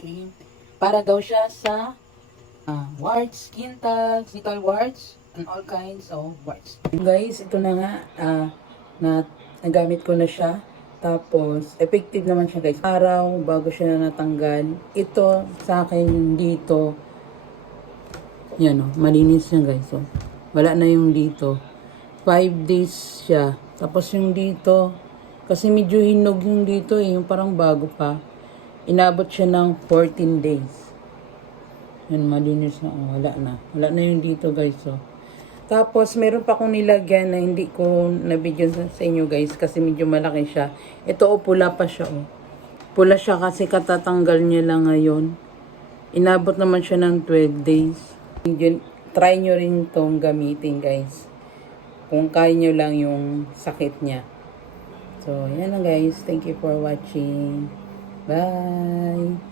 cream. Para daw siya sa warts, skin tags, little warts, and all kinds of warts. Guys, ito na nga, nagamit ko na siya. Tapos, effective naman siya guys. Araw, bago siya na natanggal. Ito, sa akin, yung dito, yan o, malinis siya guys. So, wala na yung dito. 5 days siya. Tapos yung dito, kasi medyo hinog yung dito yung parang bago pa. Inabot siya ng 14 days. Yan, malinis na. Oh, wala na. Wala na yung dito guys. So. Tapos, meron pa akong nilagyan na hindi ko nabigyan sa inyo guys kasi medyo malaki siya. Ito pula pa siya Pula siya kasi katatanggal niya lang ngayon. Inabot naman siya ng 12 days. Yun, try nyo rin itong gamitin guys. Kung kaya nyo lang yung sakit niya. So, yan lang guys. Thank you for watching. Bye!